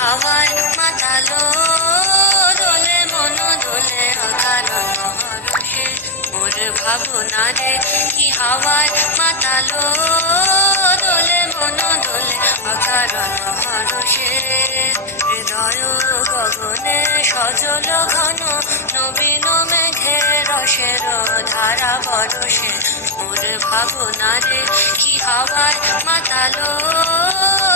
হাওয়ায় মাতালো দোলে মন দোলে অকারণ হরষে মোর ভাবনা রে কি হাওয়ায় মাতালো দোলে মন দোলে অকারণ হরষে হৃদয় গগনে সজল ঘন নবীন মেঘের রসের ধারা বরসে মোর ভাবনা রে কি হাওয়ায় মাতালো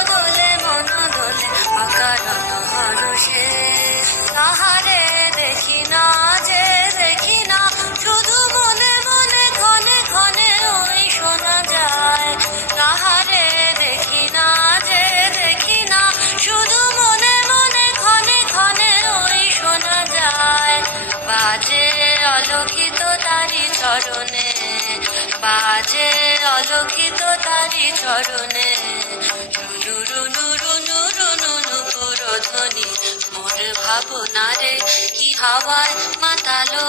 দোলে মন দোলে অকারণ হরষে তাহারে দেখি না যে দেখি না শুধু মনে মনে ক্ষণে ক্ষণে ওই শোনা যায় তাহারে দেখি না যে দেখি না শুধু মনে মনে ক্ষণে ক্ষণে ওই শোনা যায় বাজে অলৌকিত তারি চরণে বাজে অলৌকিত তারি চরণে ধ্বনি মোর ভাবনা রে কি হাওয়ায় মাতালো